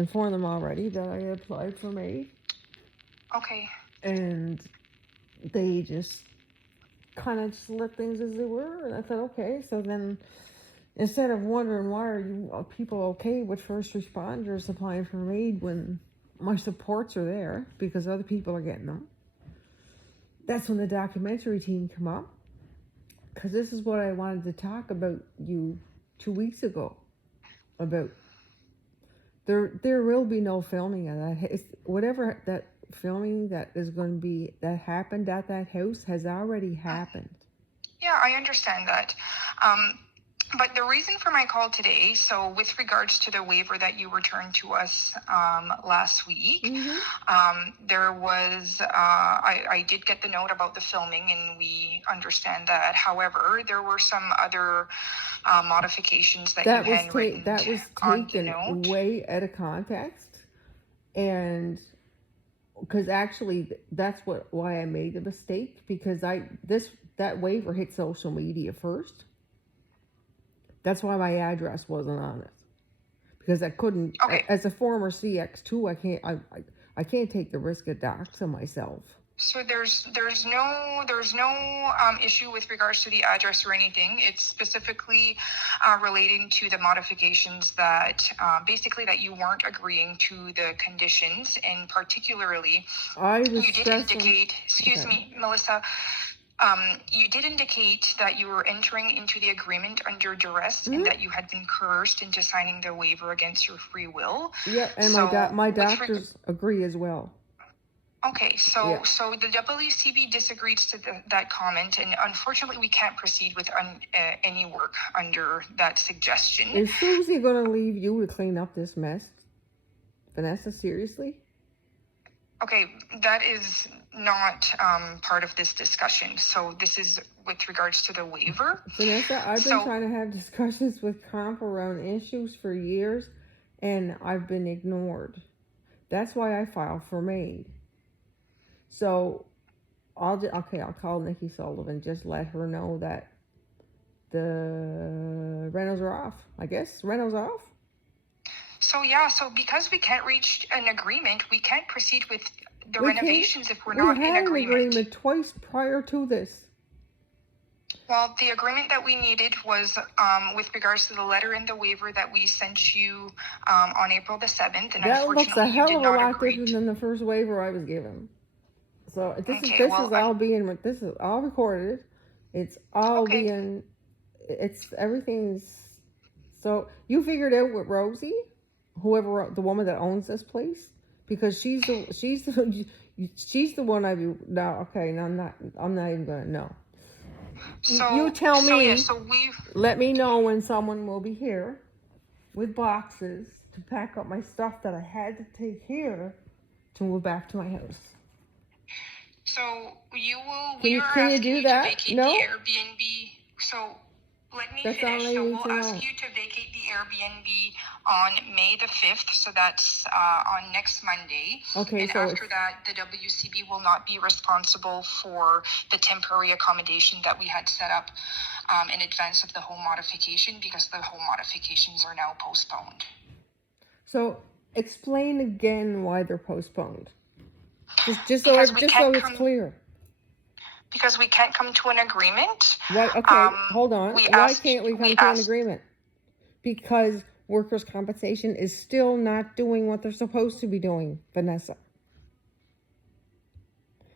informed them already that I applied for MAID. Okay. And they just kind of just let things as they were. And I thought, okay. So then instead of wondering why are you people okay with first responders applying for MAID when my supports are there because other people are getting them, that's when the documentary team come up. Because this is what I wanted to talk about you 2 weeks ago. About there will be no filming of that. Whatever that filming that is going to be that happened at that house has already happened. Yeah, I understand that. But the reason for my call today, so with regards to the waiver that you returned to us last week, there was, I did get the note about the filming and we understand that. However, there were some other modifications that you had written that was taken way out of context. And because actually that's why I made the mistake, because that waiver hit social media first. That's why my address wasn't on it, because I couldn't. Okay. As a former CX2, I can't take the risk of doxing myself. So there's no issue with regards to the address or anything. It's specifically relating to the modifications that basically that you weren't agreeing to the conditions, and particularly you did indicate. Excuse me, Melissa. You did indicate that you were entering into the agreement under duress and that you had been coerced into signing the waiver against your free will. Yeah, and so my doctors agree as well. Okay, so the WCB disagrees to that comment, and unfortunately we can't proceed with any work under that suggestion. Is Susie going to leave you to clean up this mess? Vanessa, seriously? Okay, that is not part of this discussion. So this is with regards to the waiver. Vanessa, I've been trying to have discussions with comp around issues for years, and I've been ignored. That's why I filed for MAID. So I'll call Nikki Sullivan, just let her know that the rentals are off. I guess rentals off. So because we can't reach an agreement, we can't proceed with the renovations if we're not in agreement. We had an agreement twice prior to this. Well, the agreement that we needed was with regards to the letter and the waiver that we sent you on April the 7th, and that unfortunately looks a hell of a lot agree. different than the first waiver I was given. So this is all recorded. It's all being, everything's. So you figured out with Rosie, whoever the woman that owns this place, because she's the one I'm not even gonna know. So you tell me. Let me know when someone will be here with boxes to pack up my stuff that I had to take here to move back to my house. So you will. Can you do that? To vacate the Airbnb. So let me finish. So we'll ask you to vacate the Airbnb on May the 5th. So that's on next Monday. Okay. And after that, the WCB will not be responsible for the temporary accommodation that we had set up in advance of the home modification, because the home modifications are now postponed. So explain again why they're postponed. Just so it's clear. Because we can't come to an agreement. Right. Okay. Hold on. Why can't we come to an agreement? Because workers' compensation is still not doing what they're supposed to be doing, Vanessa.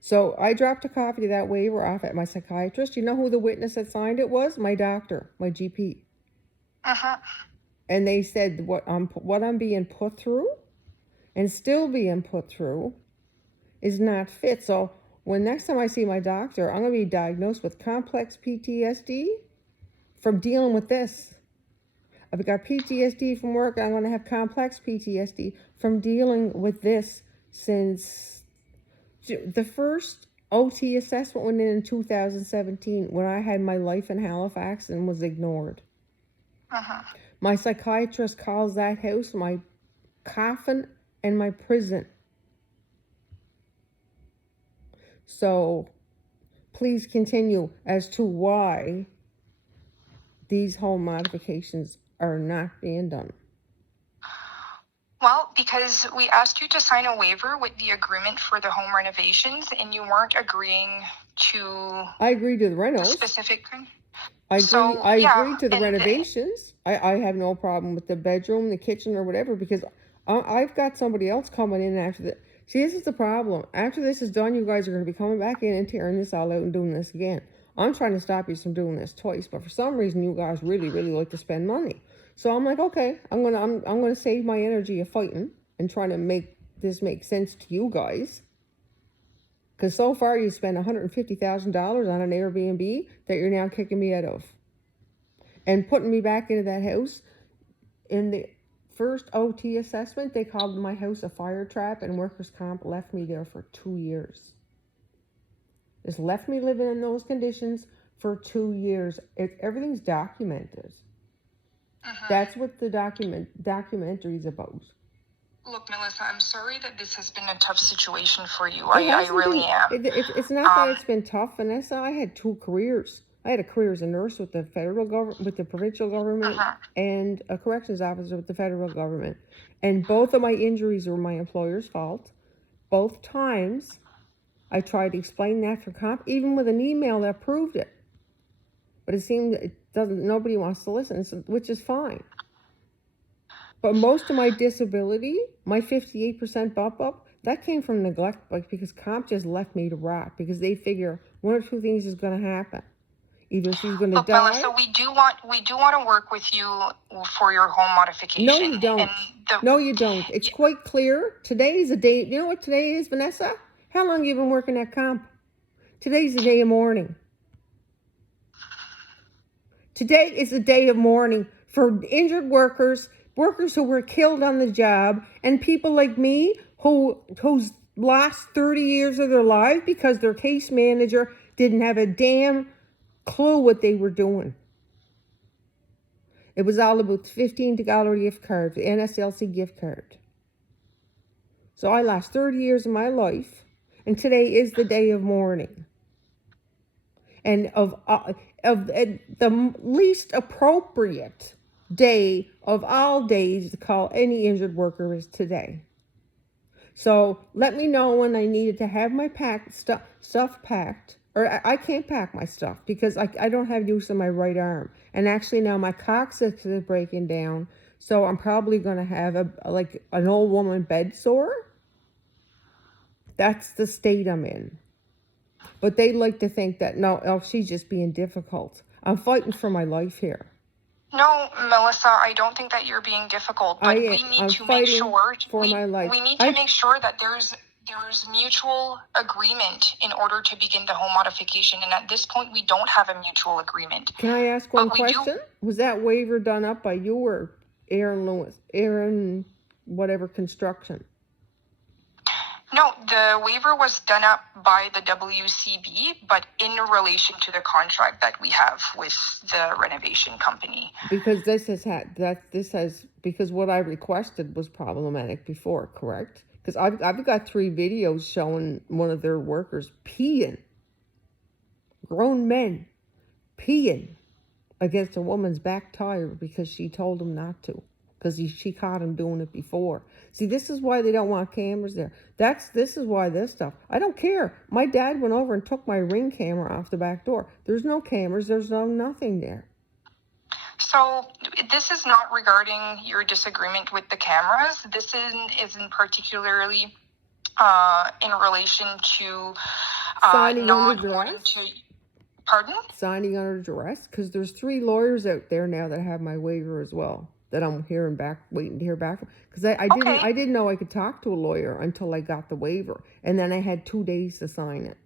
So I dropped a copy of that waiver off at my psychiatrist. You know who the witness that signed it was? My doctor, my GP. And they said what I'm being put through and still being put through is not fit. So when next time I see my doctor, I'm going to be diagnosed with complex PTSD from dealing with this. I've got PTSD from work. I'm going to have complex PTSD from dealing with this since the first OT assessment went in 2017 when I had my life in Halifax and was ignored. My psychiatrist calls that house my coffin and my prison. So please continue as to why these home modifications are not being done. Well, because we asked you to sign a waiver with the agreement for the home renovations, and you weren't agreeing to I agreed to the the rentals. specific. I agreed to the and renovations. I have no problem with the bedroom, the kitchen, or whatever, because I've got somebody else coming in after the. See, this is the problem. After this is done, you guys are going to be coming back in and tearing this all out and doing this again. I'm trying to stop you from doing this twice, but for some reason, you guys really, really like to spend money. So I'm like, okay, I'm gonna save my energy of fighting and trying to make this make sense to you guys. Because so far you spent $150,000 on an Airbnb that you're now kicking me out of. And putting me back into that house. In the first OT assessment, they called my house a fire trap, and workers' comp left me there for 2 years. Just left me living in those conditions for 2 years. Everything's documented. That's what the documentary's about. Look, Melissa, I'm sorry that this has been a tough situation for you. I really am. It's not that it's been tough, Vanessa. I had 2 careers. I had a career as a nurse with the federal government, with the provincial government, and a corrections officer with the federal government. And both of my injuries were my employer's fault. Both times, I tried to explain that for comp, even with an email that proved it. But it seemed nobody wants to listen, which is fine. But most of my disability, my 58% bump up, that came from neglect, because comp just left me to rot, because they figure 1 or 2 things is going to happen. Either she's going to die. Melissa, we do want to work with you for your home modification. No, you don't. No, you don't. It's quite clear. Today's the day. You know what today is, Vanessa? How long have you been working at comp? Today's the day of mourning. Today is the day of mourning for injured workers who were killed on the job, and people like me who's lost 30 years of their life because their case manager didn't have a damn clue what they were doing. It was all about the $15 gift card, the NSLC gift card. So I lost 30 years of my life, and today is the day of mourning. And of the least appropriate day of all days to call any injured worker is today. So let me know when I needed to have my stuff packed. Or I can't pack my stuff because I don't have use of my right arm. And actually now my coccyx is breaking down. So I'm probably going to have an old woman bed sore. That's the state I'm in. But they like to think that, she's just being difficult. I'm fighting for my life here. No, Melissa, I don't think that you're being difficult. But we need to make sure my life. We need to make sure that there's mutual agreement in order to begin the home modification. And at this point, we don't have a mutual agreement. Can I ask one question? Was that waiver done up by you or Aaron, whatever construction? No, the waiver was done up by the WCB, but in relation to the contract that we have with the renovation company. Because because what I requested was problematic before, correct? Because I've got 3 videos showing one of their workers peeing, grown men peeing against a woman's back tire because she told him not to, because she caught him doing it before. See, this is why they don't want cameras there. This is why this stuff. I don't care. My dad went over and took my Ring camera off the back door. There's no cameras. There's nothing there. So this is not regarding your disagreement with the cameras. This isn't particularly in relation to signing under duress. Pardon? Signing under duress, because there's 3 lawyers out there now that have my waiver as well, that I'm waiting to hear back from. Because I didn't know I could talk to a lawyer until I got the waiver, and then I had 2 days to sign it.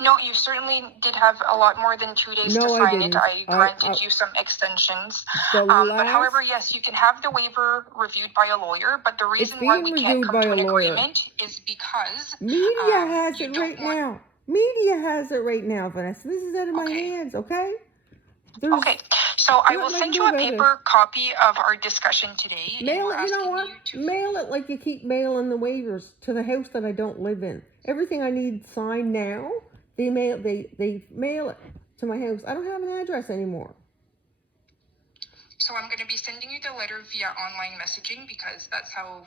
No, you certainly did have a lot more than 2 days to sign it. I granted you some extensions. But however, yes, you can have the waiver reviewed by a lawyer, but the reason why we can't come to an agreement is because media has it right now. Media has it right now, Vanessa. This is out of my hands, okay? Okay, so I will send you a paper copy of our discussion today. Mail it, you know what? Mail it like you keep mailing the waivers to the house that I don't live in. Everything I need signed now, they mail it to my house. I don't have an address anymore. So So I'm going to be sending you the letter via online messaging because that's how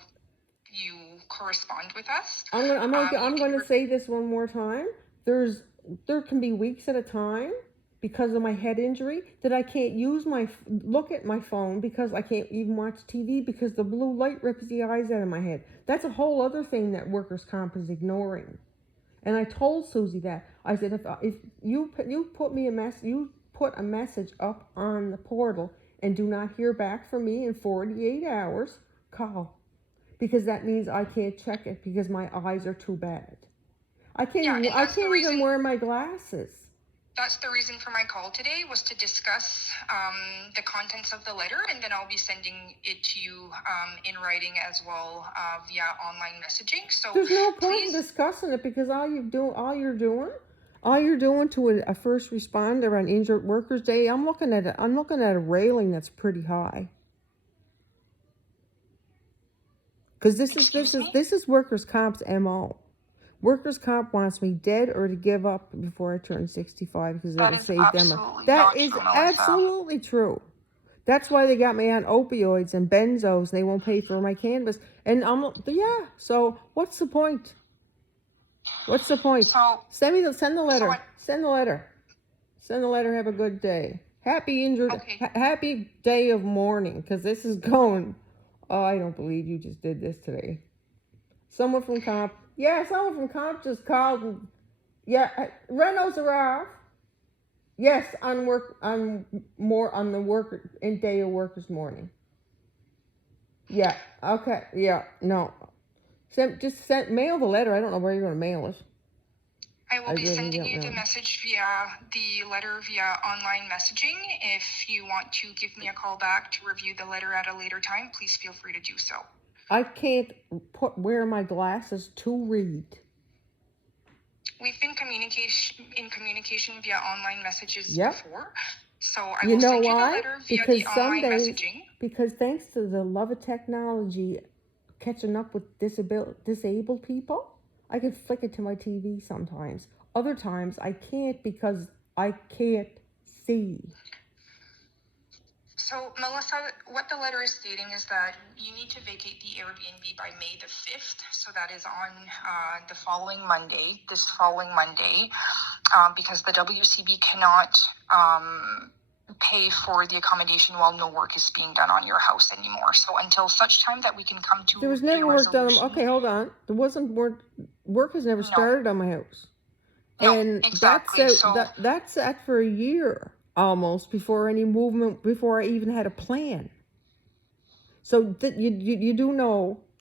you correspond with us. I'm going to say this one more time. There can be weeks at a time because of my head injury that I can't look at my phone because I can't even watch TV because the blue light rips the eyes out of my head. That's a whole other thing that workers' comp is ignoring. And I told Susie that. I said, if you put a message up on the portal and do not hear back from me in 48 hours, call. Because that means I can't check it because my eyes are too bad. I can't even wear my glasses. That's the reason for my call today, was to discuss the contents of the letter, and then I'll be sending it to you in writing as well via online messaging. So there's no point in discussing it because all you're doing to a first responder on Injured Workers Day. I'm looking at a railing that's pretty high. Because this is workers' comp's MO. Workers' comp wants me dead or to give up before I turn 65 because it'll save them. That is absolutely true. That's why they got me on opioids and benzos. They won't pay for my cannabis. And so what's the point? What's the point? So, send the letter. Send the letter. Send the letter. Have a good day. Happy day of mourning, because this is going. Oh, I don't believe you just did this today. Someone from comp just called. And, renos are off. Yes, on the work in day of workers' mourning. Yeah. Okay. Yeah. No. Mail the letter. I don't know where you're going to mail it. I will be sending you the message the letter via online messaging. If you want to give me a call back to review the letter at a later time, please feel free to do so. I can't wear my glasses to read. We've been in communication via online messages before. So I will send you the letter via the online messaging. Because thanks to the love of technology catching up with disabled people, I can flick it to my TV sometimes. Other times I can't because I can't see. So, Melissa, what the letter is stating is that you need to vacate the Airbnb by May the 5th. So that is on this following Monday, because the WCB cannot pay for the accommodation while no work is being done on your house anymore. So until such time that we can come to there was never work done. Okay, hold on. There wasn't work has never started on my house. No, and exactly. That's set for a year almost before any movement, before I even had a plan. So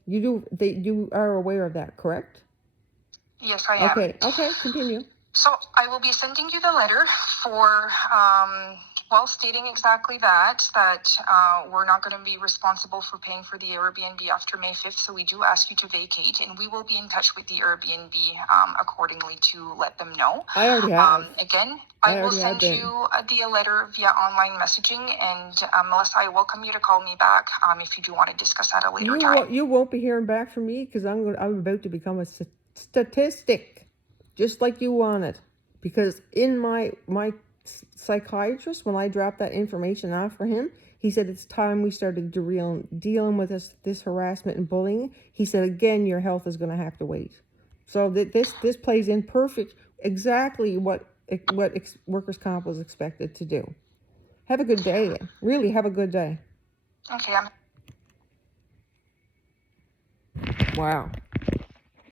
you are aware of that, correct? Yes, I am. Okay, continue. So I will be sending you the letter for, stating exactly that we're not going to be responsible for paying for the Airbnb after May 5th. So we do ask you to vacate, and we will be in touch with the Airbnb accordingly to let them know. I already have. Again, I will send you the letter via online messaging, and Melissa, I welcome you to call me back if you do want to discuss at a later time. You won't be hearing back from me because I'm about to become a statistic, just like you wanted. Because in my psychiatrist, when I dropped that information off for him, he said it's time we started dealing with this harassment and bullying. He said, again, your health is going to have to wait. So this plays in perfect, exactly what workers' comp was expected to do. Have a good day. Really, have a good day. Okay. Wow.